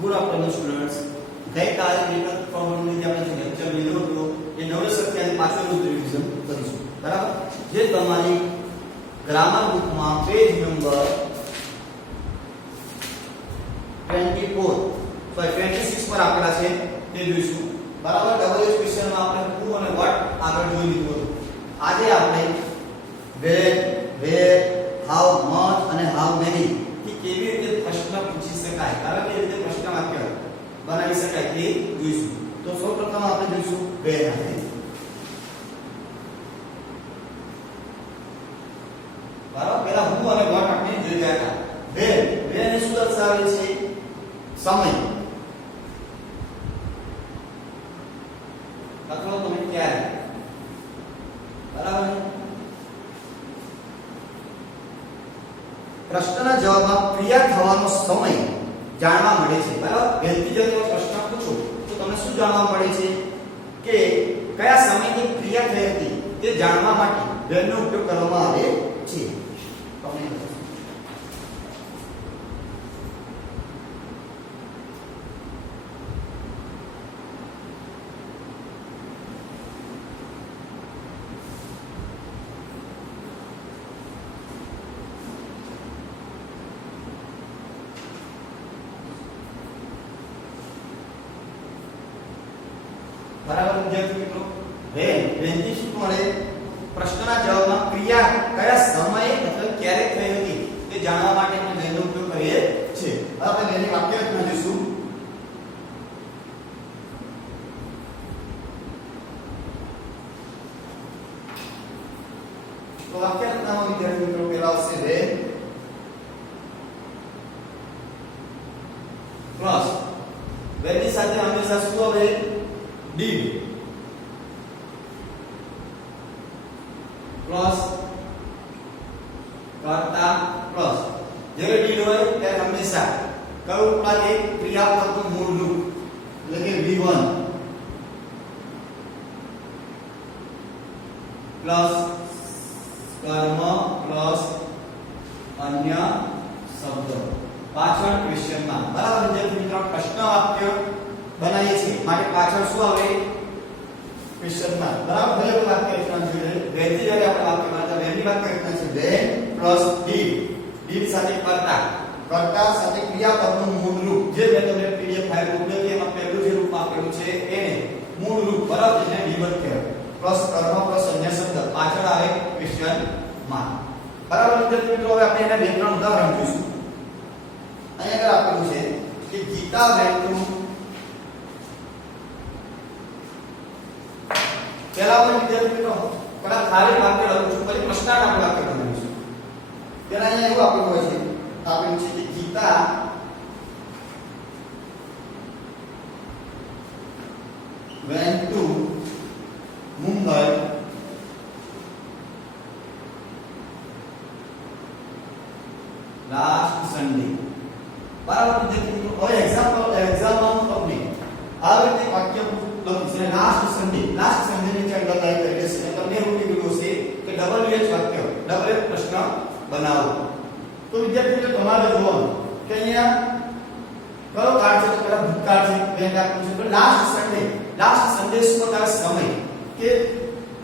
Good afternoon students. ગઈકાલે return ફોર્મની જે આપણે લેક્ચર લીધો હતો એ 9 અને પાછળનું રિવિઝન કરીશું. બરાબર? જે તમારી ગ્રામર બુકમાં પેજ નંબર 26 પર આપેલા છે તે જોઈશું. બરાબર? ડબલ એસ ક્વેશ્ચનમાં આપણે who અને what આગળ જોઈ લીધું હતું. આજે આપણે where how much અને how many થી કેવી રીતે પ્રશ્ન પૂછી શકાય, કારણ કે રીતે પ્રશ્ન વાક્ય બનાવી શકાય તે જોઈશું. તો સૌપ્રથમ આપણે જોઈશું where આપણે. બરાબર? પહેલા who અને what આપણે જોઈ ગયા હતા. where ને શું દર્શાવે છે? સમય અથવા તમે ક્યારે. બરાબર? પ્રશ્નના જવાબમાં ક્રિયા થવાનો સમય જાણવા મળે છે. બરાબર? પહેલથી જ તમે પ્રશ્ન પૂછો તો તમને શું જાણવા મળે છે કે કયા સમયની ક્રિયા થઈ હતી તે જાણવા માટે where નો ઉપયોગ કરવામાં આવે છે. બરાબર વિદ્યાર્થી મિત્રો, when થી શું મળે? પ્રશ્નના જવાબમાં ક્રિયા કયા સમયે અથવા ક્યારે થઈ હતી તે જાણવા માટે આપણે when નો ઉપયોગ કરીએ છીએ. હવે આપણે when ની વાક્ય રચના જોઈશું. તો વાક્ય રચનામાં વિદ્યાર્થી મિત્રો પહેલા આવશે when પ્લસ when ની સાથે હંમેશા શું આવે? did પ્લસ કરતા પ્લસ. જ્યારે did હોય ત્યારે હંમેશા કયું લાગે? ક્રિયાપદનું મૂળ રૂપ એટલે કે V1 પ્લસ કર્મ પ્લસ અન્ય શબ્દ પાછળ ક્વેશ્ચનમાં. બરાબર વિદ્યાર્થી મિત્રો, પ્રશ્ન વાક્ય બનાવીએ છીએ માટે પાછળ શું આવે? Question mark. બરાબર? ભલે વાક્ય રચના જોઈએ when થી જ્યારે આપણે વાક્ય બનાવતા when ની વાક્ય રચના છે when પ્લસ did સાથે કરતા સાથે ક્રિયાપદનું મૂળ રૂપ જે મેં તમને પીડીએફ ફાઇલ મોકલી એમાં પહેલું જે રૂપ આપેલું છે એને મૂળ રૂપ. બરાબર? જેને V1 કહેવાય પ્લસ કર્મ પ્લસ અન્ય શબ્દ પાછળ આવે ક્વેશ્ચન માર્ક. બરાબર વિદ્યાર્થી મિત્રો, હવે આપણે એના બે ત્રણ ઉદાહરણ જોઈશું. અહીંયા આગળ આપેલું છે કે ગીતા went to પહેલા આપણે વિદ્યાર્થી મિત્રો કડા ખાલી વાક્ય લખું છું, પછી પ્રશ્નાર્થ વાક્ય બનાવીશું. પહેલા અહીંયા એવું આપેલું હોય છે, આપેલું છે કે Gita went to Mumbai last Sunday. બરાબર વિદ્યાર્થી મિત્રો, હવે એક્ઝામ્પલમાં તમને આ રીતે વાક્ય લખ્યું છે લાસ્ટ સન્ડે ની ચેક બતાવી કરી છે. તમને એવું કીધું છે કે ડબલ એચ વાક્ય ડબલ એચ પ્રશ્ન બનાવો. તો વિદ્યાર્થી મિત્રો તમારે જોવાનું કે અહીંયા કયો કાર્ડ છે? તો પેલા ભૂતકાળ છે, બેંક આપ્યું છે. તો લાસ્ટ સન્ડે શું બતાવે? સમય કે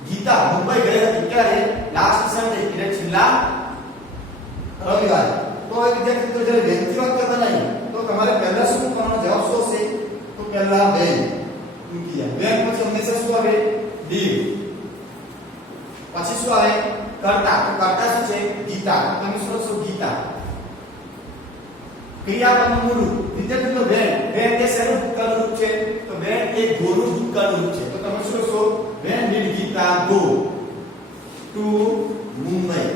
ગીતા મુંબઈ ગઈ હતી ક્યારે? લાસ્ટ સન્ડે એટલે છેલ્લા રવિવારે. તો હવે વિદ્યાર્થી મિત્રો જ્યારે બેંક વાક્ય બનાવી તો તમારે પહેલા શું કરવાનો? જવાબ શું હશે? તો પહેલા when મૂકી દે. when પછી હંમેશા શું આવે? did. પછી શું આવે? કરતા. તો કરતા શું છે? ગીતા. તમે શું લખશો? ગીતા. ક્રિયાપદનું મૂળ રૂપ વિદ્યાર્થી મિત્રો when એ શેનું ભૂતકાળનું રૂપ છે? તો when એ ગોનું ભૂતકાળનું રૂપ છે. તો તમે શું લખશો? when did Geeta go to Mumbai?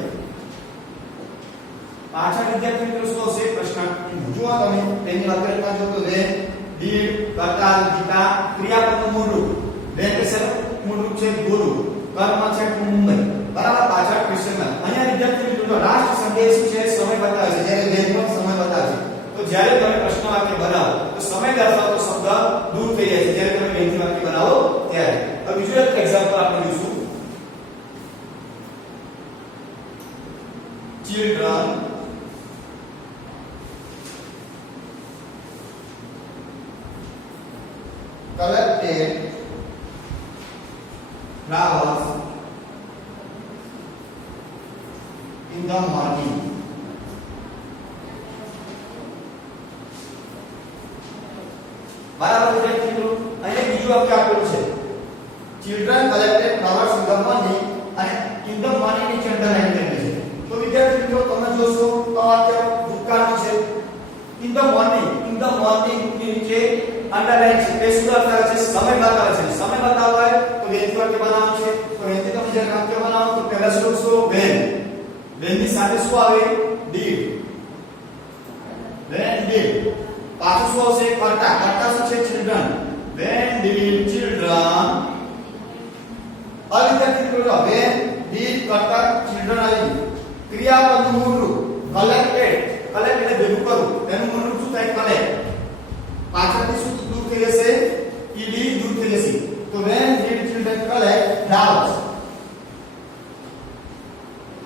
પાછળ વિદ્યાર્થી મિત્રો શું હશે? પ્રશ્ન જુઓ તમે તેની વાક્ય રચના જો તો when did કરતા ગીતા ક્રિયાપદનું મૂળ રૂપ when કે શેનું મૂળ રૂપ છે? ગોનું. કર્મ છે મુંબઈ. બરાબર? પાછળ ક્વેશ્ચન માં અહીંયા વિદ્યાર્થી મિત્રો લાસ્ટ સન્ડે શું છે? સમય બતાવે છે. જ્યારે when નો સમય બતાવે છે તો જ્યારે તમે પ્રશ્ન વાક્ય બનાવો તો સમય દર્શાવતો શબ્દ દૂર થઈ જાય છે જ્યારે તમે when થી વાક્ય બનાવો ત્યારે. હવે બીજું એક એક્ઝામ્પલ આપણે જોઈશું. children collected flowers in the morning. બરાબર વિદ્યાર્થી મિત્રો અહીંયા બીજું વાક્ય આપેલું છે children collected flowers in the morning અને in the morning ની અંડરલાઈન કરેલી છે તો વિદ્યાર્થી મિત્રો તમે જોશો તો આ વાક્ય ભૂતકાળનું છે in the morning ની નીચે અંડરલાઈન છે તે શું દર્શાવે છે સમય બતાવે છે સમય બતાવવા હોય તો વેનથી વાક્ય બનાવવાનું છે તો વેનથી તમે જે વાક્ય બનાવો તો પહેલા શું લખશો when ની સાથે શું આવે did when did પાછું શું આવશે કરતા શું છે children when did children અવિદ્યાર્થી મિત્રો when did કરતા children આવી ક્રિયાપદનું મૂળ રૂપ collected એટલે ભેગું કરવું એનું મૂળ રૂપ શું થાય collect પાછળથી શું દૂર થઈ જશે ed દૂર થઈ જશે તો when did children collect flowers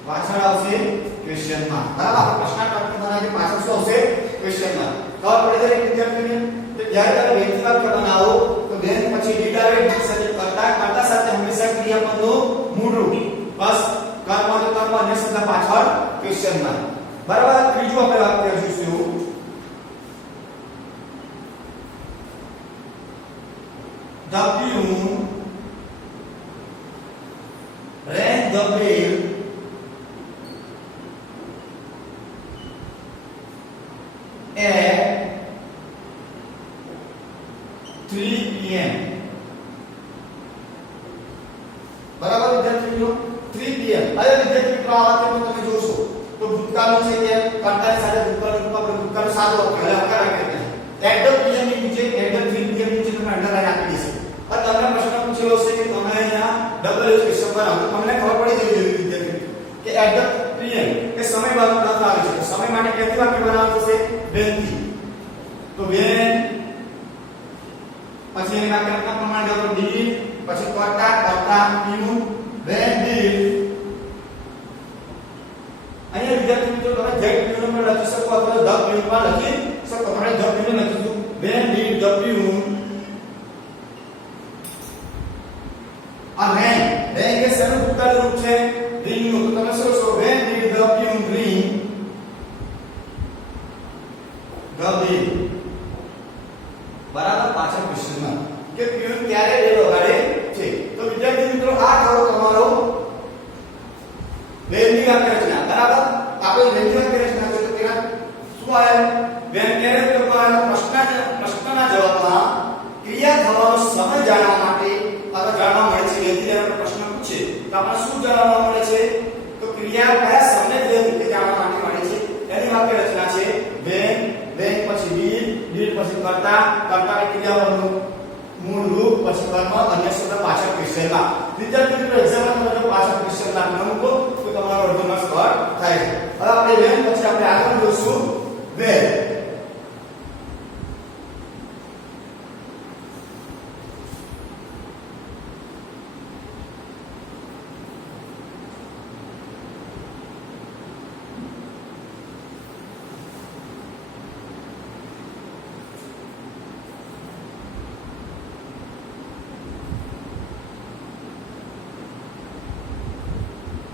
પાછળ આવશે ક્વેશ્ચન માર્ક બરાબર પ્રશ્નાર્થ બનાવીને પાછળ શું આવશે ક્વેશ્ચન માર્ક ખબર પડી જાય વિદ્યાર્થીઓને તો જ્યારે તમે વેનથી વાક્ય બનાવો તો વેન પછી ડીડ આવે ડીડ સાથે કરતા સાથે હંમેશા ક્રિયાપદનું મૂળ રૂપ બસ કર્મ તો કર્મ અન્ય શબ્દ પાછળ ક્વેશ્ચન માર્ક બરાબર ત્રીજું આપણે વાક્ય જોઈશું the pune rang the bell at 3 p.m. બરાબર વિદ્યાર્થી મિત્રો 3 p.m. હવે વિદ્યાર્થી મિત્રો આ વાક્યમાં તમે જોશો તો ભૂતકાળનું છે કે કર્તાની સાથે ભૂતકાળનું રૂપ આપણે ભૂતકાળનું સાદું વાક્ય એટલે અકાર વાક્ય at the pm ની નીચે at the 3 pm નીચે તમે અંડરલાઈન આપી દેશો અને તમને પ્રશ્ન પૂછેલો છે કે તમે અહીંયા ડબલ એજ્યુકેશન બનાવો તો તમને ખબર પડી જવી જોઈએ વિદ્યાર્થી કે at the pm એ સમય બાદ આવે છે સમય માટે ક્યાંથી વાક્ય બનાવવાનું છે when થી તો when પછી એના વાક્યના પ્રમાણે જો did પછી કરતા pune when did અહીંયા વિદ્યાર્થી મિત્રો તમે z pune માં લખી શકો અથવા the pune માં લખી શકો તમારે the pune લખીશું when did the pune આ rain કે શેનું ભૂતકાળ રૂપ છે ring નું તો તમે શું લખશો when did the pune ring the bell બરાબર પાછળ ક્વેશ્ચનમાં કે pune ક્યારે બેલ વગાડે છે તો વિદ્યાર્થી મિત્રો આ કરો તમારો વેનની વાક્ય રચના બરાબર આપણે વેનની વાક્ય રચના કરીએ તો તેના શું આવે વેન ક્યારે પ્રશ્નના જવાબમાં ક્રિયા થવાનો સમય જાણવા માટે અથવા જાણવા મળે છે વેનથી આપણે પ્રશ્ન પૂછે તો આપણને શું જાણવા મળે છે તો ક્રિયા કયા સમય રીતે જાણવા માટે મળે છે એની વાક્ય રચના છે વેન પછી did પછી કરતા ક્રિયાપદનું મૂળ રૂપ પછી કર્મ અન્ય શબ્દ પાછળ ક્વેશ્ચનમાં વિદ્યાર્થી મિત્રો એક્ઝામમાં તમે પાછળ ક્વેશ્ચન નાખી મૂકો તો તમારો અડધો માર્ક્સ કવર થાય છે હવે આપણે વેન પછી આપણે આગળ જોઈશું વેર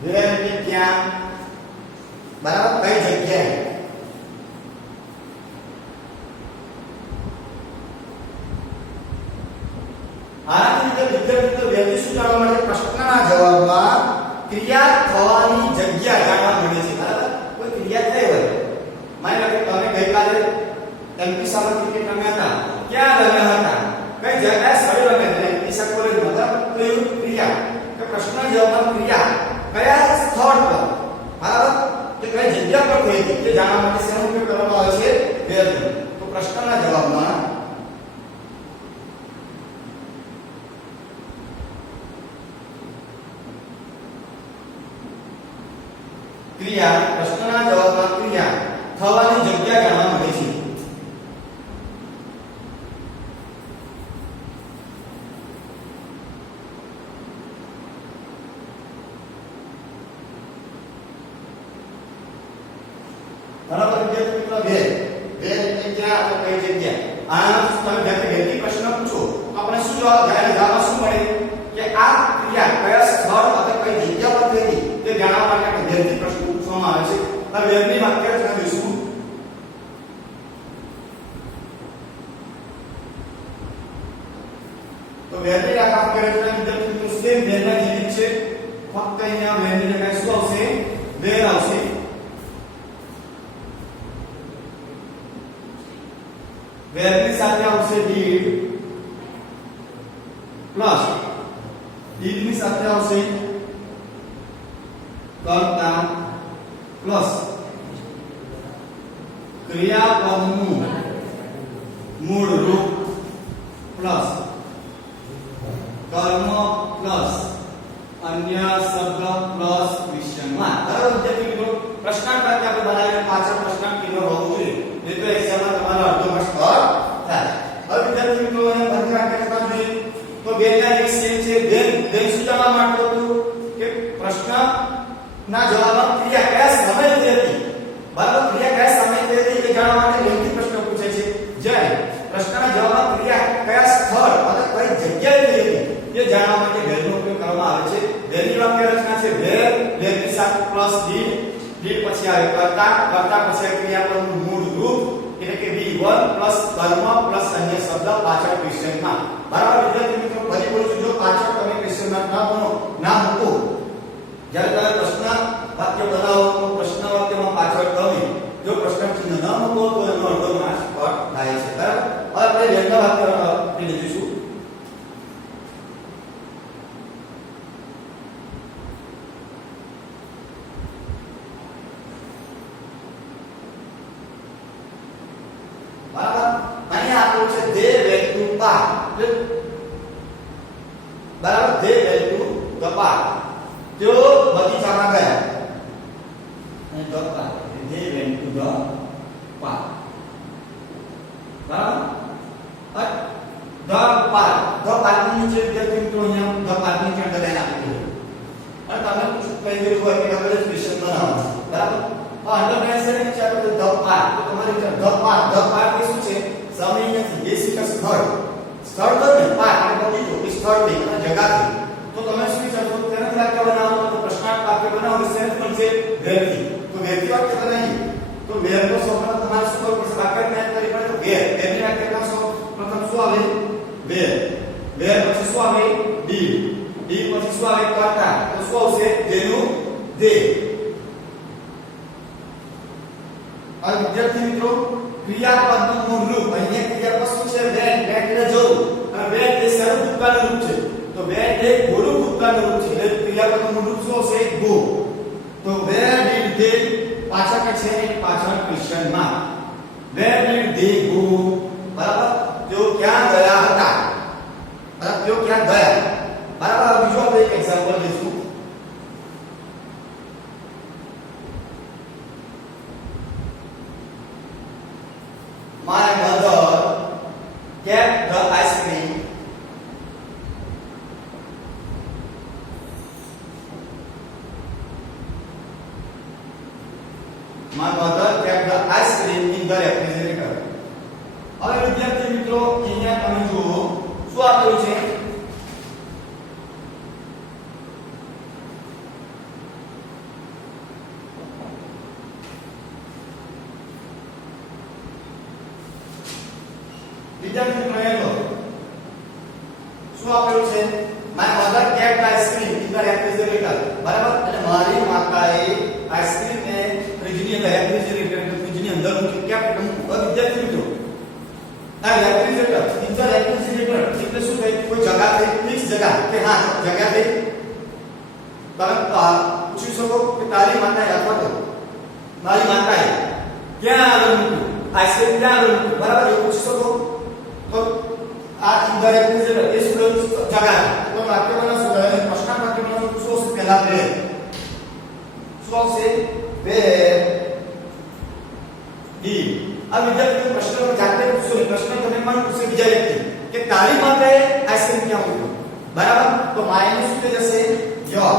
વેર એટલે ક્યાં બરાબર કઈ જગ્યાએ આનાથી વિદ્યાર્થી વેરથી શું જાણવા મળે પ્રશ્નના જવાબમાં ક્રિયા થવાની જગ્યા જાણવા મળે છે બરાબર કોઈ ક્રિયા થઈ હોય માની લો કે તમે ગઈકાલે એમપી સાહેબ ક્રિકેટ રમ્યા હતા ક્યાં રમ્યા હતા કઈ જગ્યાએ સ્થળે રમ્યા હતા એમપી સાહેબ કોલેજમાં બરાબર તો એવું ક્રિયા કે પ્રશ્નના જવાબમાં ક્રિયા કયા સ્થળ પર બરાબર કે કઈ જગ્યા પર થઈ હતી તે જાણવા માટે શેનો ઉપયોગ કરવામાં આવે છે વેર તો પ્રશ્નના જવાબમાં ક્રિયા પ્રશ્નના જવાબમાં ક્રિયા થવાની જગ્યા જાણવા મળે છે બરાબર વિદ્યાર્થી મિત્રો વેર એટલે ક્યાં અથવા કઈ જગ્યા આના તમે જ્યારે વેરથી પ્રશ્ન પૂછો આપણે શું જવાબ શું મળે કે આ ક્રિયા કયા સ્થળ અથવા કઈ જગ્યા પર થઈ તે જાણવા માટે આપણે વેરથી પ્રશ્ન પૂછવામાં આવે છે. હવે વેરની વાક્ય રચના જોઈશું. તો વેરની વાક્ય રચના વિદ્યાર્થી મિત્રો સેમ વેરના જેવી છે, ફક્ત અહીંયા વેરની જગ્યાએ શું આવશે? વેર આવશે. વેરની સાથે આવશે did પ્લસ did ની સાથે આવશે કર્તા પ્લસ ક્રિયાપદનું મૂળ રૂપ પ્લસ કર્મ પ્લસ અન્ય શબ્દ પ્લસ વિશેષણમાં. બરાબર વિદ્યાર્થી મિત્રો, પ્રશ્નાર્થ વાક્ય આપણે બનાવીને પાછળ પ્રશ્નાર્થ ચિહ્ન હોવું જોઈએ, નહીં તો એક્ઝામમાં તમારો અડધો માર્ક્સ કટ થાય. હવે વિદ્યાર્થી મિત્રો અહીંયા બંધ વાક્ય રચના જોઈએ. તો બેના એક સેમ છે. then શું જવાબ માંગતો હતો કે પ્રશ્નના જવાબમાં ક્રિયા કયા સમયે થઈ હતી. બરાબર, ક્રિયા કયા સમયે થઈ હતી એ જાણવા માટે લેખિત પ્રશ્ન પૂછે છે. જ્યારે પ્રશ્નના જવાબમાં ક્રિયા કયા સ્થળ અથવા કઈ જગ્યાએ થઈ હતી તે જાણવા માટે વેરનો ઉપયોગ કરવામાં આવે છે. વેરની વાક્ય રચના છે વેર, વેરની સાથે પ્લસ did, did પછી આવે કર્તા, કર્તા પછી આવે ક્રિયાપદનું મૂળ રૂપ એટલે કે v1 પ્લસ કર્મ પ્લસ અન્ય શબ્દ પાછળ ક્વેશ્ચનમાં. બરાબર વિદ્યાર્થી મિત્રો, ફરી બોલું છું, જો પાછળ તમે ક્વેશ્ચનમાં ના મૂકો, જ્યારે તમે પ્રશ્ન વાક્ય બનાવો તો પ્રશ્ન વાક્યમાં પાછળ તમે જો પ્રશ્ન ચિહ્ન ન મૂકો તો એનો અડધો માર્ક્સ કટ થાય છે. બરાબર, હવે આપણે વેરના વાક્ય જોઈશું. બરાબર, અહીંયા આપેલું છે they went to park. બરાબર, they went to the park. તેઓ બગીચામાં ગયા. અને the park, they went to the park. બરાબર, the park ની નીચે વિદ્યાર્થી મિત્રો અહીંયા the park ની નીચે અંડરલાઈન આપેલું છે. અને તમે કઈ દીધું હોય કે આપણે ક્વેશ્ચન બનાવો. બરાબર, અંડરલાઈન છે નીચે આપેલું the park. તો તમારે the park એ શું છે? સમય નથી, બેસિક સ્થળ. સ્થળ તો ને પાર્ક એટલે બગીચો, એ સ્થળ નહીં અને જગ્યા છે. તો તમે શું વિચારશો? તેને વાક્ય બનાવો તો પ્રશ્નાર્થ વાક્ય બનાવો સેન્સ પણ છે વેરથી. તો વેરથી વાક્ય બનાવીએ તો વેરનો સૌપ્રથમ તમારે શું કરવું પડશે? વાક્ય મેચ કરી પડે તો વેર. વેરની વાક્યમાં સૌપ્રથમ શું આવે? વેર. વેર પછી શું આવે? did. did પછી શું આવે? કર્તા. તો શું આવશે? તેનું they. આ વિદ્યાર્થી મિત્રો, ક્રિયાપદનું મૂળ રૂપ અહીંયા ક્રિયાપદ શું છે? went. went એટલે જવું, અને went એ સરળ ભૂતકાળનું રૂપ છે. તો went એ ગોળું ભૂતકાળનું રૂપ છે એટલે ક્રિયાપદનું મૂળ રૂપ શું હશે? go. તો where did they પાછળ કે છે એ પાછળ ક્વેશ્ચનમાં where did they go. બરાબર, તેઓ ક્યાં ગયા હતા. બરાબર, તેઓ ક્યાં ગયા. બરાબર, બીજો આપણે એક એક્ઝામ્પલ લઈશું. My mother kept the ice cream. My mother kept the ice cream in the refrigerator. હવે વિદ્યાર્થી મિત્રો, અહીંયા તમે જુઓ શું આપેલું છે? વિદ્યાર્થી મિત્રો અહીંયા શું આપેલું છે? My mother kept the ice cream in the refrigerator. બરાબર, એટલે મારી માતાએ આઈસ્ક્રીમ ને ફ્રીજની અંદર, રેફ્રિજરેટર એટલે ફ્રીજની અંદર મૂકી. કેપ્ટ એટલે વિદ્યાર્થી મિત્રો, આ રેફ્રિજરેટર, ઇન ધ રેફ્રિજરેટર એટલે શું થાય? કોઈ જગ્યા થઈ, ફિક્સ જગ્યા કે હા જગ્યા થઈ. તમે પૂછી શકો કે તારી માતાએ અથવા તો મારી માતાએ ક્યાં આગળ મૂક્યું? આઈસ્ક્રીમ ક્યાં આગળ મૂક્યું? બરાબર, એ પૂછી શકો. તો આ ઇન ધ રેફ્રિજરેટર એ શું જગ્યા. તો વાક્ય બનાવશું, પ્રશ્ન વાક્ય બનાવશું. શું છે? પહેલા બે શું આવશે? where did. આ વિદ્યાર્થીઓ પ્રશ્ન જાતે પૂછો, પ્રશ્ન તમે પણ પૂછે બીજા વ્યક્તિ કે તારી માતાએ આઈસ્ક્રીમ ક્યાં મૂક્યો. બરાબર, તો માયનું શું થઈ જશે? your.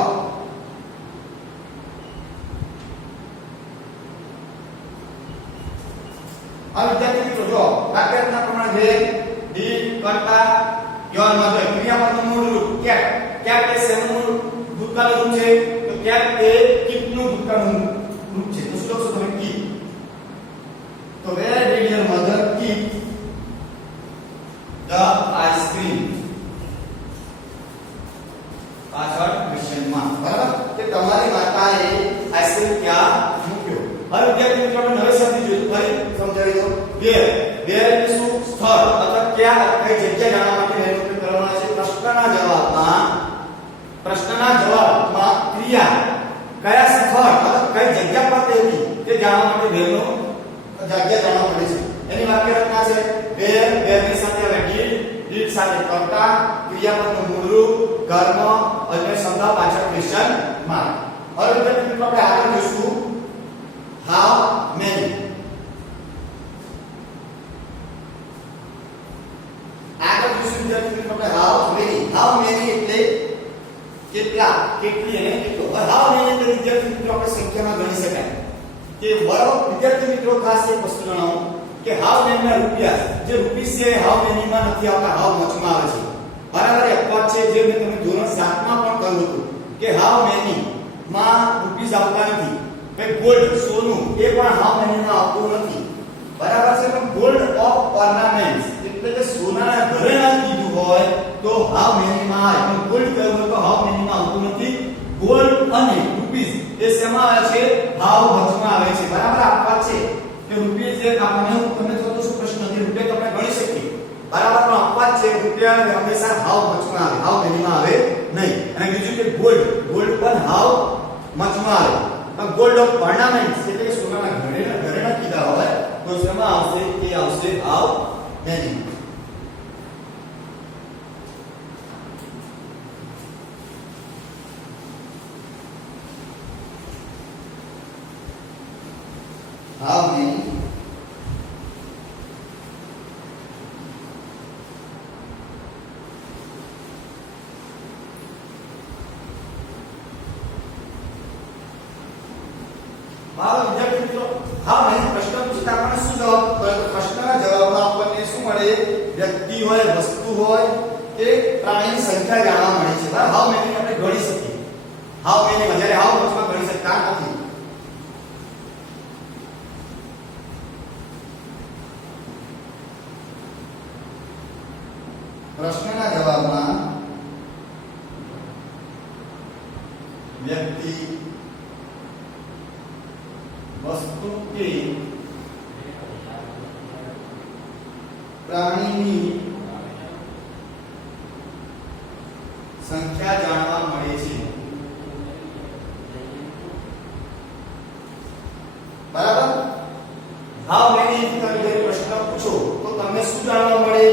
આ વિદ્યાર્થી મિત્રો જો વાક્યના પ્રમાણે જે did કર્તા યોર મધર ક્રિયાપદનું મૂળ રૂપ કેટ. કેટ એ શેનું મૂળ ભૂતકાળનું રૂપ છે? તો કેટ એ કીટનું ભૂતકાળનું રૂપ છે. તો શું લખશો તમે? કીટ. તો where did your mother keep the ice cream? પાછળ ક્વેશ્ચન માં, બરાબર, કે તમારી માતાએ આઈસ્ક્રીમ ક્યાં મૂક્યો? હવે વિદ્યાર્થી મિત્રો આપણે નવી શબ્દ જોઈશું, ફરી સમજાવી દો. વેર. વેર એટલે શું? સ્થળ અથવા ક્યાં, કઈ જગ્યા જાણવા માટે વેર ઉપયોગ કરવાનો છે? પ્રશ્નના જવાબમાં ક્રિયા કયા સ્થળ અથવા કઈ જગ્યા પર થઈ હતી તે જાણવા માટે વેરનો જગ્યા જાણવા મળે છે. એની વાક્ય રચના છે વેર. વેરની સાથે હવે ડીડ સાથે કર્તા, ક્રિયાપદનું મૂળ રૂપ, કર્મ, અન્ય શબ્દ, પાછળ ક્વેશ્ચન માર્ક. હવે વિદ્યાર્થી મિત્રો આપણે આગળ જોઈશું હાઉ મેની. આગળ જોઈશું વિદ્યાર્થી મિત્રો આપણે હાઉ મેની. હાઉ મેની એટલે કેટલા, કેટલી અને કેટલો. હવે હાઉ મેની એટલે વિદ્યાર્થી મિત્રો આપણે સંખ્યામાં ગણી શકાય કે બરાબર. વિદ્યાર્થી મિત્રો ખાસ એક વસ્તુ જણાવો કે હાઉ મેની ના રૂપિયા જે રૂપીસ છે હાઉ મેની માં નથી આવતા, હાઉ મચ માં આવે છે. બરાબર. એક વાત છે જે મેં તમને ધોરણ 7 માં પણ કહ્યું હતું કે હાઉ મેની માં રૂપીસ આવતા નથી. કે ગોલ્ડ, સોનું, એ પણ હાઉ મેની માં આવતું નથી. બરાબર છે. પણ ગોલ્ડ ઓફ ઓર્નામેન્ટ્સ એટલે કે સોનાના ઘરેણાં કીધું હોય તો હાઉ મેની માં આવે. પણ ગોલ્ડ કહ્યું હોય તો હાઉ મેની માં આવતું નથી. ગોલ્ડ અને રૂપીસ એ શેમાં આવે છે? હાઉ મચ માં આવે છે. બરાબર. આપવા છે કે રૂપિયા જે આપણને તમને તો શું પ્રશ્ન નથી, રૂપિયા તો આપણે ગણી શકીએ, બરાબર, પણ અપવાદ છે રૂપિયા હંમેશા હાઉ મચમાં આવે, હાઉ મેનીમાં આવે નહીં. અને બીજું કે ગોલ્ડ, ગોલ્ડ પણ હાઉ મચમાં આવે. પણ ગોલ્ડ ઓફ ઓર્નામેન્ટ્સ એટલે કે સોનાના ઘરેણા કીધા હોય તો શેમાં આવશે? એ આવશે હાઉ મેની. How many વિદ્યાર્થી મિત્રો હાઉ મેની પ્રશ્ન પૂછતા આપણને શું જવાબ? પ્રશ્નના જવાબમાં આપણને શું મળે? વ્યક્તિ હોય, વસ્તુ હોય કે પ્રાણીની સંખ્યા જાણવા મળે છે. બરાબર. હાઉ મેની આપણે ગણી શકીએ. હાઉ મેની જ્યારે હાઉ મચમાં ગણી શકતા નથી. પ્રશ્નના જવાબમાં વ્યક્તિ, વસ્તુ કે પ્રાણીની સંખ્યા જાણવા મળે છે. બરાબર. હાઉ મેની તમે પ્રશ્ન પૂછો તો તમને શું જાણવા મળે?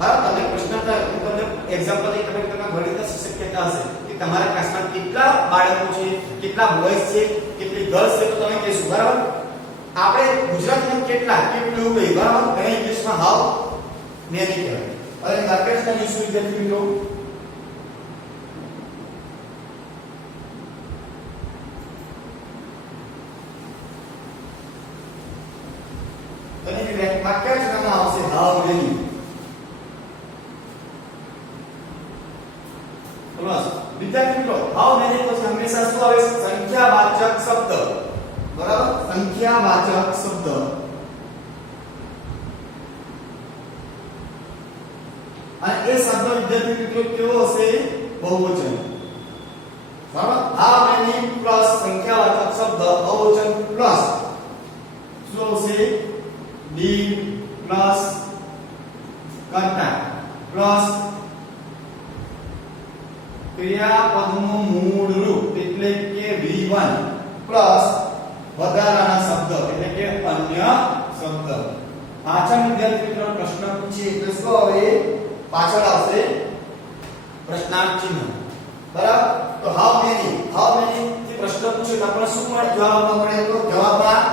બરાબર. તમે પ્રશ્ન તમને એક્ઝામ્પલ એક તમે ગણિત શક્યતા હશે કે તમારા ક્લાસમાં કેટલા બાળકો છે, કેટલા બોયઝ છે, કેટલી ગર્લ્સ છે, તો તમે કહેશો. બરાબર. આપણે ગુજરાતીમાં કેટલા, કેટલું એવું કહીએ. બરાબર. અને ઇંગ્લિશમાં હાઉ મેની કહેવાય. હવે વાક્યરચના જોઈશું વિદ્યાર્થી મિત્રો. અને વાક્યરચનામાં આવશે હાઉ મેની. વિદ્યાર્થી મિત્રો હાઉ મેની પછી હંમેશા શું આવે? સંખ્યાવાચક શબ્દ. બરાબર. સંખ્યાવાચક શબ્દ. અને એ શબ્દ વિદ્યાર્થી મિત્રો કેવો હશે? બહુવચન. બરાબર. હાઉ મેની પ્લસ સંખ્યાવાચક શબ્દ બહુવચન પ્લસ શું આવશે? ડી પ્લસ કર્તા પ્લસ ક્રિયાપદનું મૂળ રૂપ એટલે કે V1 પ્લસ વધારાના શબ્દ એટલે કે અન્ય શબ્દ. પાછળ વિદ્યાર્થી મિત્રો પ્રશ્ન પૂછીએ એટલે શું આવે? પાછળ આવશે પ્રશ્નાર્થ ચિહ્ન. બરાબર. તો હાઉ મેની થી પ્રશ્ન પૂછે તો આપણને શું મળે? જવાબ મળે. તો જવાબમાં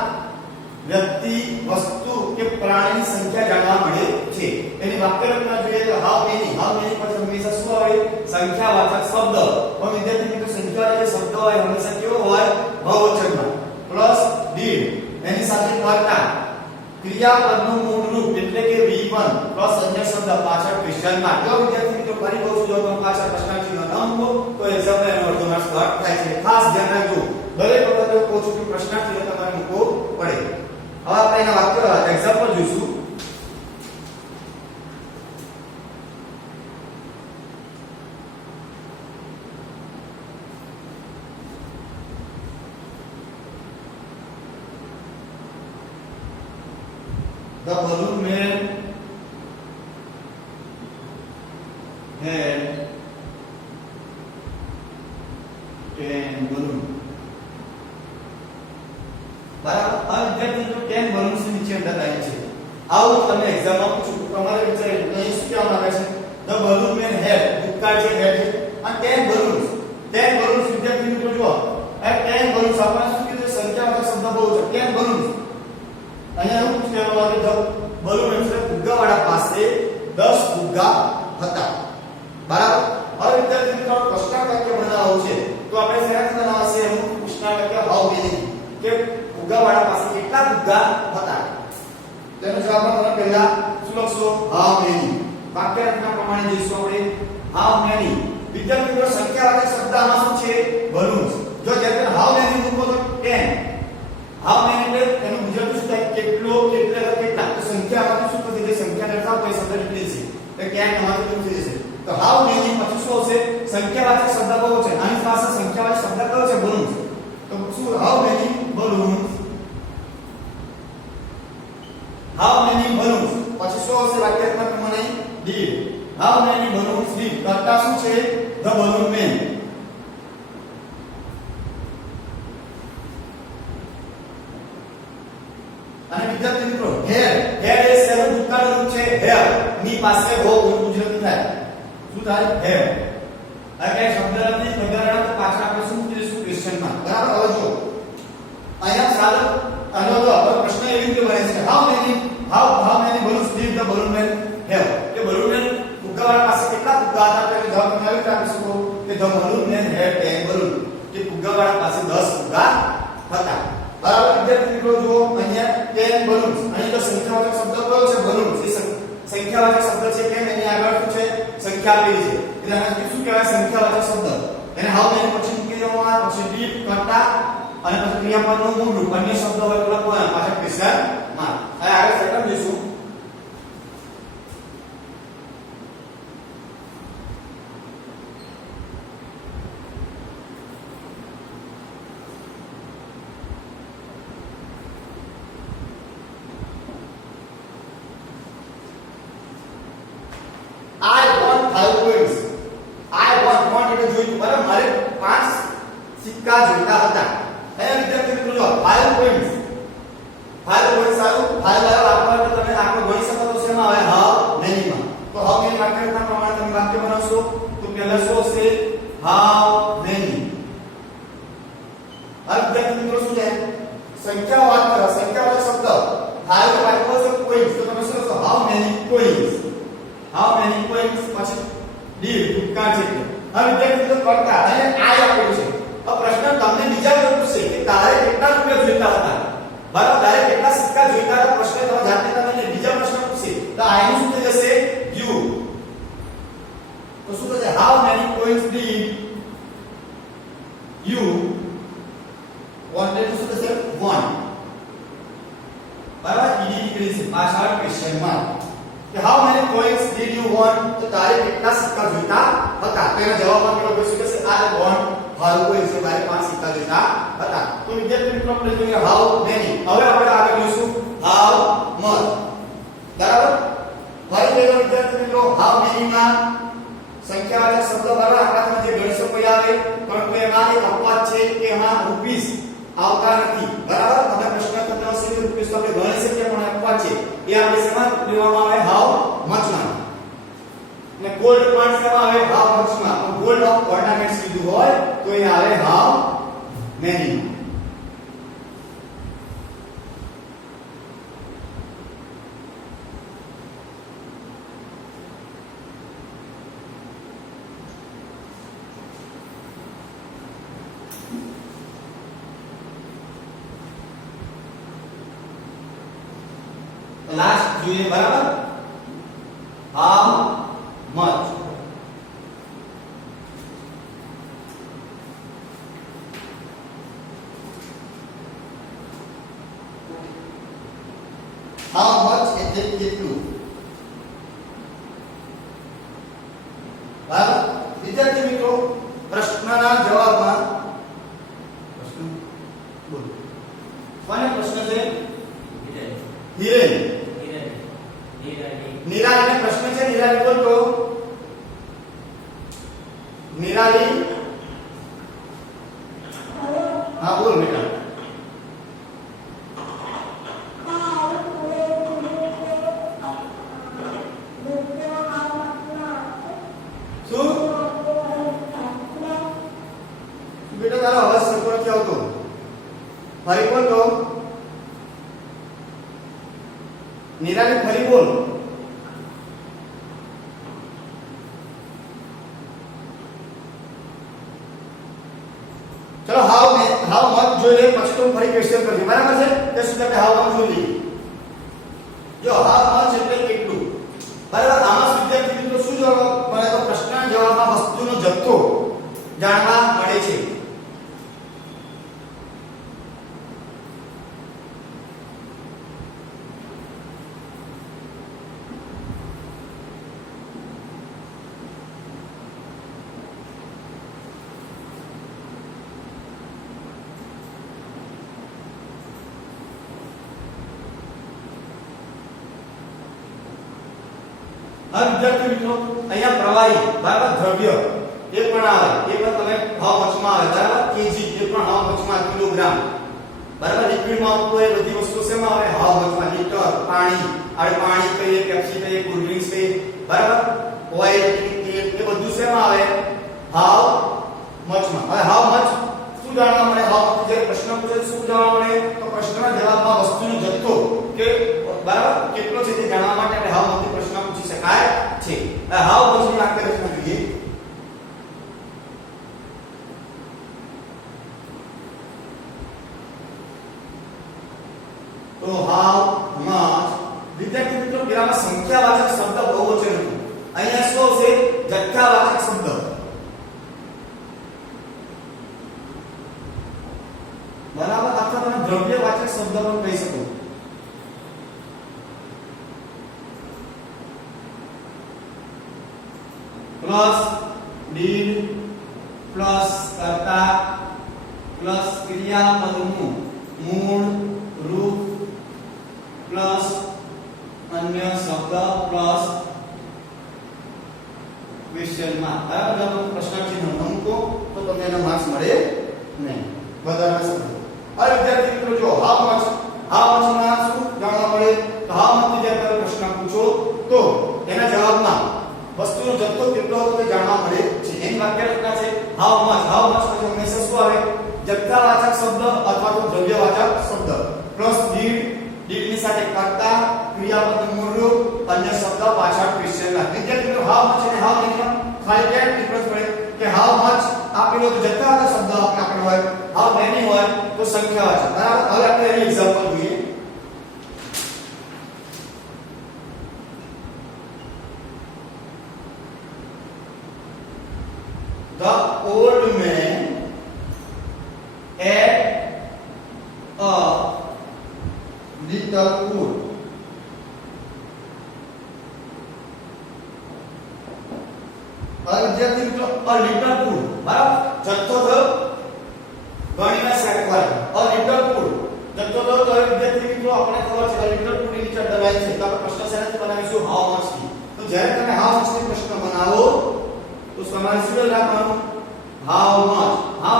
વ્યક્તિ, વસ્તુ કે પ્રાણીની સંખ્યા જાણવા મળે છે. એની વાક્યરચના જોઈએ તો હાઉ મેની પછી હંમેશા શું આવે? સંખ્યાવાચક શબ્દ. પણ વિદ્યાર્થી મિત્રો સંખ્યાવાચક શબ્દ હોય હંમેશા કેવો હોય? બહુવચનમાં. પ્લસ ડીડ એની સાથે કર્તા ક્રિયાપદનું મૂળ રૂપ એટલે કે V1 પ્લસ અન્ય શબ્દ પાછળ ક્વેશ્ચન માર્ક. જો વિદ્યાર્થી મિત્રો ફરી કહું છું, જો તમે પાછળ પ્રશ્ન ચિહ્ન ન મૂકો તો એક્ઝામ માં એનો અડધો માર્ક્સ કટ થાય છે. ખાસ ધ્યાન રાખજો. દરેક વખતે હું કહું છું કે પ્રશ્ન ચિહ્ન તમારે મૂકવો પડે. હવે આપણે એના વાક્ય એક્ઝામ્પલ જોઈશું. The balloon man had 10 balloons. બરાબર. આ વિદ્યાર્થી મિત્રો 10 balloons નીચે બતાવ્યા છે. આવું તમે એક્ઝામ માં પૂછું તો તમારે વિચારી અહીં શું કહેવામાં આવે છે? The balloon man had, ભૂતકાળ છે had છે અને 10 balloons. 10 balloons વિદ્યાર્થી મિત્રો જુઓ. આ 10 balloons આપણે શું કીધું? સંખ્યાવાચક શબ્દ બહુ છે. 10 balloons. અહીંયા એવું કહેવામાં આવે છે બલૂન એટલે ફુગ્ગાવાળા પાસે 10 ફુગ્ગા હતા. બરાબર. હવે વિદ્યાર્થી મિત્રો પ્રશ્ન વાક્ય બનાવવું છે તો આપણે શેનાથી બનાવશે? એનું પ્રશ્ન વાક્ય હાઉ મેની, કે ફુગ્ગાવાળા પાસે કેટલા ફુગ્ગા હતા. તેનો જવાબ આપણે પહેલા શું લખશો? How many. વાક્ય રચના પ્રમાણે જઈશું આપણે. How many. વિદ્યાર્થી મિત્રો સંખ્યાવાચક શબ્દ આમાં શું છે? બલૂન્સ. જો જ્યારે હાઉ મેની મૂકો તો 10. હાઉ મેની એટલે એનું ગુજરાતી શું થાય? કેટલો, કેટલા, કેટલા. તો સંખ્યામાંથી શું થશે? જે સંખ્યા દર્શાવતો એ શબ્દ નીકળી છે. તો ક્યાં તમારું શું થઈ જશે? તો હાઉ મેની પછી શું આવશે? સંખ્યાવાચક શબ્દ કયો છે? આની પાસે સંખ્યાવાચક શબ્દ કયો છે? બલૂન્સ. તો શું? How many balloons. How many balloons પછી શું આવશે? વાક્યાત્મક પ્રમાણે did. How many balloons did. કર્તા શું છે? the balloon man. અને વિદ્યાર્થી મિત્રો હેર એ શેનું ભૂતકાળ રૂપ છે? હેર ની પાસે હો ગુજરાતી થાય. શું થાય? હેર. આ કઈ શબ્દ નથી બદલાણા તો પાછળ આપણે શું કહીશું? ક્વેશ્ચન માં. બરાબર. હવે જો અહીંયા સાદો આનો તો આપણો પ્રશ્ન એવી રીતે બને છે how many balloons did the balloon man have. કે balloon man ફુગ્ગાવાળા પાસે કેટલા ફુગ્ગા હતા? તો જવાબ તમે આવી રીતે આપી શકો કે the balloon man had 10 balloons. કે ફુગ્ગાવાળા પાસે 10 ફુગ્ગા હતા. બરાબર. વિદ્યાર્થી મિત્રો જો અહીંયા 10 balloons. અહીં તો સંખ્યાવાચક શબ્દ કયો છે? balloons. એ સંખ્યાવાચક શબ્દ છે કેમ? એની આગળ શું છે? સંખ્યા આપેલી છે એટલે આને શું કહેવાય? સંખ્યાવાચક શબ્દ. એને હાઉ મેની પછી મૂકી દેવામાં, પછી did કરતા અને પછી ક્રિયાપદનું મૂળ રૂપ અન્ય શબ્દ હોય તો લખવાના પાછળ ક્વેશ્ચન માર્ક. હવે આગળ સેકન્ડ જોઈશું. બરાબર. મારે 5 સિક્કા જોઈતા હતા. અહીંયા વિદ્યાર્થી મિત્રો જો 5 પોઈન્ટ્સ. 5 પોઈન્ટ્સ સારું 5 લાવ આપવા તો તમે આખો ગણી શકો તો શેમાં આવે? હાઉ મેની માં. તો હાઉ મેની વાક્યના પ્રમાણે તમે વાક્ય બનાવશો તો પહેલા શું હશે? How many. આ વિદ્યાર્થી મિત્રો શું છે? સંખ્યાવાચક શબ્દ 5 વાક્ય છે પોઈન્ટ્સ. તો તમે શું લખશો? How many points. How many points પછી did ભૂતકાળ છે. હવે વિદ્યાર્થી મિત્રો કરતા અને આય આપેલું છે. આ પ્રશ્ન તમને બીજા પર પૂછશે કે તારે કેટલા રૂપિયા જોઈતા હતા? બરાબર. તારે કેટલા સિક્કા જોઈતા હતા? પ્રશ્ન તમે જાતે તમને બીજા પ્રશ્ન પૂછશે તો આય નું શું થઈ જશે? you. તો શું થશે? how many coins did you wanted? શું થશે? 1. બરાબર. ed નીકળી છે પાછળ ક્વેશ્ચન માં કે how many coins did you want? તો તારે કેટલા સિક્કા જોઈતા હતા? તો એના જવાબમાં કેટલો ક્વેશ્ચન છે? I want 5 coins. તો મારે 5 સિક્કા જોઈતા હતા. તો વિદ્યાર્થી મિત્રો આપણે જોઈએ how many. હવે આપણે આગળ જોઈશું how much. બરાબર. ફરી લેજો વિદ્યાર્થી મિત્રો how many માં સંખ્યાવાચક શબ્દ બરાબર આપણામાં જે ગણી શકો આવે પરંતુ એમાં એક અપવાદ છે કે એમાં રૂપીસ આવતા નથી. બરાબર. તમે પ્રશ્ન કરતા હશો કે રૂપીસ તો આપણે ગણી શકીએ પણ અપવાદ છે. એ આપણે શેમાં લેવામાં આવે? હાઉ મચ માં. અને ગોલ્ડ પોઈન્ટ્સ કેમાં આવે? હાઉ મચ માં. તો ગોલ્ડ ઓફ ઓર્નામેન્ટ્સ કીધું હોય તો એ આવે હાઉ મેની. લાસ્ટ જોઈએ બરાબર હાઉ મચ હાઉ મચ એટલે કેટલું બરાબર વિદ્યાર્થી મિત્રો પ્રશ્નના જવાબમાં પ્રશ્ન બોલો કોને પ્રશ્ન છે હિરેન નિરાલીને પ્રશ્ન છે નિરાલી બોલ તો નિરાલી હા બોલ બેટા શું બેટા તારો અવાજ સરખો નથી આવતો ફરી બોલ તો નિરાલી ફરી બોલ ચલો હાઉ મચ જોઈ લે પછી તો ફરી ક્વેશ્ચન કરજો બરાબર છે તે સુધી આપણે હાઉ મચ જોઈ લઈએ જો હાઉ મચ એટલે કેટલું બરાબર આમાં વિદ્યાર્થી મિત્રો શું જવાબ મળે તો પ્રશ્નના જવાબમાં વસ્તુનો જથ્થો જાણવા મળે છે વિદ્યાર્થી મિત્રો અહીંયા પ્રવાહી બરાબર દ્રવ્ય એ પણ આવે એ પણ તમે હાઉ મચમાં આવે બરાબર કેજી એ પણ હાઉ મચમાં કિલોગ્રામ બરાબર લિક્વિડમાં આવતો એ બધી વસ્તુ શેમાં આવે હાઉ મચમાં લીટર પાણી આડે પાણી કહીએ પેપ્સી કહીએ કોલ્ડ ડ્રિંક્સ કહીએ બરાબર ઓઇલ તેલ એ બધું શેમાં આવે હાઉ મચમાં હવે હાઉ મચ શું જાણવા મળે હાઉ મચ જે પ્રશ્ન પૂછે શું જાણવા મળે તો પ્રશ્નના જવાબમાં વસ્તુનો જથ્થો કે બરાબર કેટલો છે તે જાણવા માટે આપણે હાઉ મચથી પ્રશ્ન પૂછી શકાય છે હાઉ મચની વાત કરીએ જોઈએ તો હાઉ મચ વિદ્યાર્થી મિત્રો પેલામાં સંખ્યાવાચક શબ્દ બહુવચન હતું અહીંયા શું છે જથ્થાવાચક શબ્દ બરાબર અથવા તમે દ્રવ્યવાચક શબ્દ પણ કહી શકો પ્લસ ડીડ પ્લસ કર્તા પ્લસ ક્રિયાપદનું મૂળ રૂપ પ્લસ અન્ય શબ્દ પ્લસ ક્વેશ્ચન માર્ક બરાબર જો પ્રશ્ન ચિહ્ન ન મૂકો તો તમને એના માર્ક્સ મળે નહીં વધારે શબ્દ હવે વિદ્યાર્થી મિત્રો જો હાઉ મચ ના શું જાણવા મળે તો હાઉ મચ જે તમે પ્રશ્ન પૂછો તો એના જવાબમાં વસ્તુનો જથ્થો કેટલો હતો તે જાણવા મળે છે એની વાક્ય રચના છે હાઉ મચ માં હંમેશા શું આવે જથ્થાવાચક શબ્દ અથવા તો દ્રવ્યવાચક શબ્દ પ્લસ ડીડ ની સાથે કર્તા ક્રિયાપદ મૂળ રૂપ અન્ય શબ્દ પાછળ ક્વેશ્ચન માર્ક વિદ્યાર્થી મિત્રો હાઉ મચ અને હાઉ મેની ખાલી કેમ ડિફરન્સ પડે કે હાઉ મચ આપેલો તો જથ્થાવાચક શબ્દ આપેલો હોય હાઉ મેની હોય તો સંખ્યાવાચક બરાબર હવે આપણે એનું એક્ઝામ્પલ જોઈએ The old man ate a little food. વિદ્યાર્થી મિત્રો a little food બરાબર જથ્થો થયો ગણીના સેકવાર a little food જથ્થો થયો તો વિદ્યાર્થી મિત્રો આપણે ખબર છે a little food ની નીચે દબાઈ છે તો આપણે પ્રશ્ન શેનાથી બનાવીશું હાઉ મચ થી તો જ્યારે તમે હાઉ મચ થી પ્રશ્ન બનાવો તો સમાન શું રાખવાનું હાઉ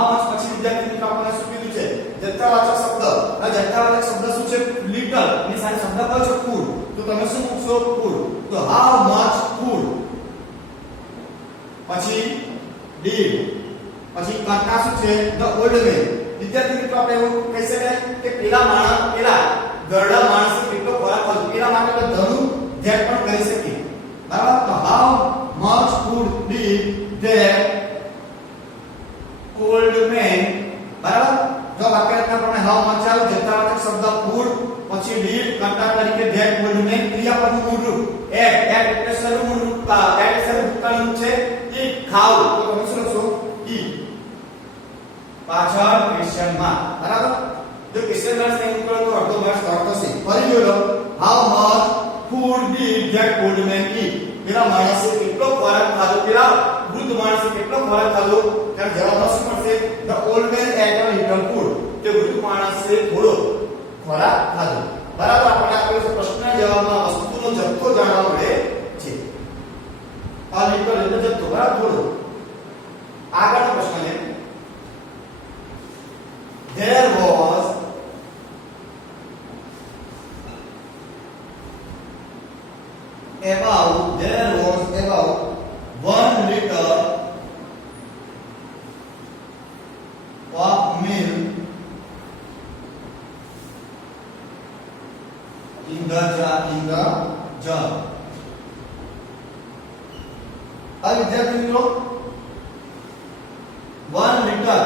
મચ પછી વિદ્યાર્થી મિત્રો આપણે શું કીધું છે જથ્થાવાચક શબ્દ આ જથ્થાવાચક શબ્દ શું છે લિટર એની સાથે શબ્દ કયો છે ફૂડ તો તમે શું મૂકશો ફૂડ તો હાઉ મચ ફૂડ પછી ડીડ પછી કર્તા શું છે ધ ઓલ્ડ મેન વિદ્યાર્થી મિત્રો આપણે એવું કહી શકાય કે પેલા ગરડા માણસે કેટલો ખોરાક ખાધો પેલા માટે આપણે ધનું ધેટ પણ કરી શકીએ બરાબર તો how much food did that old main બરાબર જો વાક્ય રચના પ્રમાણે હાઉ મચ આવે જથ્થાવાચક શબ્દ ફૂડ પછી ડીડ કર્તા તરીકે ધેટ બોલ્ડ મેં ક્રિયાપદનું મૂળ રૂપ એટ એટલે શરૂ મૂળ રૂપ એટ શરૂ ભૂતકાળનું છે ઈટ ખાવ તો તમે શું લખશો ઈટ પાછળ ક્વેશ્ચન માર્ક બરાબર જો ક્વેશ્ચન માર્ક ને મૂકો તો અડધો માર્ક સ્ટોર થશે ફરી જોઈ લો how much food did that old man eat પેલા માણસે કેટલો ખોરાક ખાધો પેલા વૃદ્ધ માણસે કેટલો ખોરાક ખાધો ત્યારે જવાબમાં શું મળશે the old man ate a little food કે વૃદ્ધ માણસે થોડો ખોરાક ખાધો બરાબર આપણે આપેલો છે પ્રશ્નના જવાબમાં વસ્તુનો જથ્થો જાણવા મળે છે આ લિટલ એટલે જથ્થો બરાબર થોડો આગળનો પ્રશ્ન છે there was about 1 liter of milk in the jar. अब विद्यार्थी मित्रों 1 liter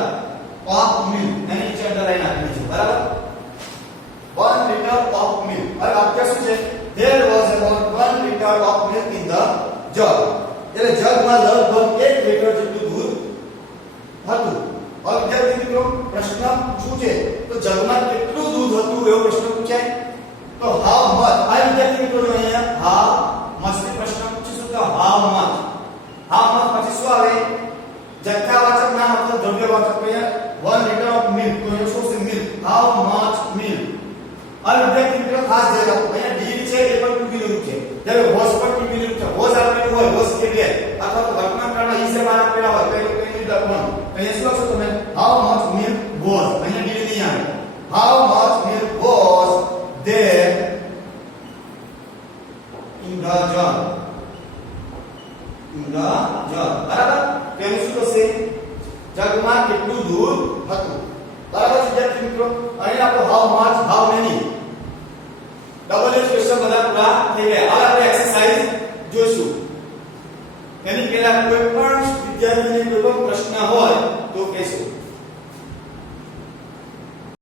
of milk यानी नीचे अंडरलाइन આપેલી છે બરાબર 1 liter of milk હવે વાક્ય શું છે there was about 1 liter of milk in the jar એટલે જગમાં લગભગ 1 લિટર જેટલું દૂધ હતું હવે વિદ્યાર્થી મિત્રો પ્રશ્ન શું છે તો જગમાં કેટલું દૂધ હતું એવો પ્રશ્ન પૂછાય તો હાઉ મચ આ વિદ્યાર્થી મિત્રો જો અહીંયા હાઉ મચ ને પ્રશ્ન પૂછીશું તો હાઉ મચ પછી શું આવે જથ્થાવાચક નામ અથવા દ્રવ્યવાચક અહીંયા 1 liter of milk તો એ શું છે milk how much milk આ વિદ્યાર્થી મિત્રો ખાસ ધ્યાન રાખો અહીંયા ડીડ છે એ પણ ટુ બી છે જ્યારે વોઝ પણ ટુ બી છે વોઝ આપેલું હોય વોઝ કે બે અથવા તો વર્તમાન કાળમાં ઈ સે માં આપેલા હોય તો એ કઈ લખવાનું અહીંયા શું લખશો તમે how much milk was અહીંયા ડીડ નહીં આવે how much milk was there in the jar બરાબર તેનું શું થશે જગમાં કેટલું દૂધ હતું બરાબર વિદ્યાર્થી મિત્રો અહીં આપણો how much how many double edge question બધા પૂરા થઈ ગયા હવે આપણે એક્સરસાઇઝ જોઈશું તેની પહેલા કોઈ પણ વિદ્યાર્થીને કોઈ પણ પ્રશ્ન હોય તો કહેશો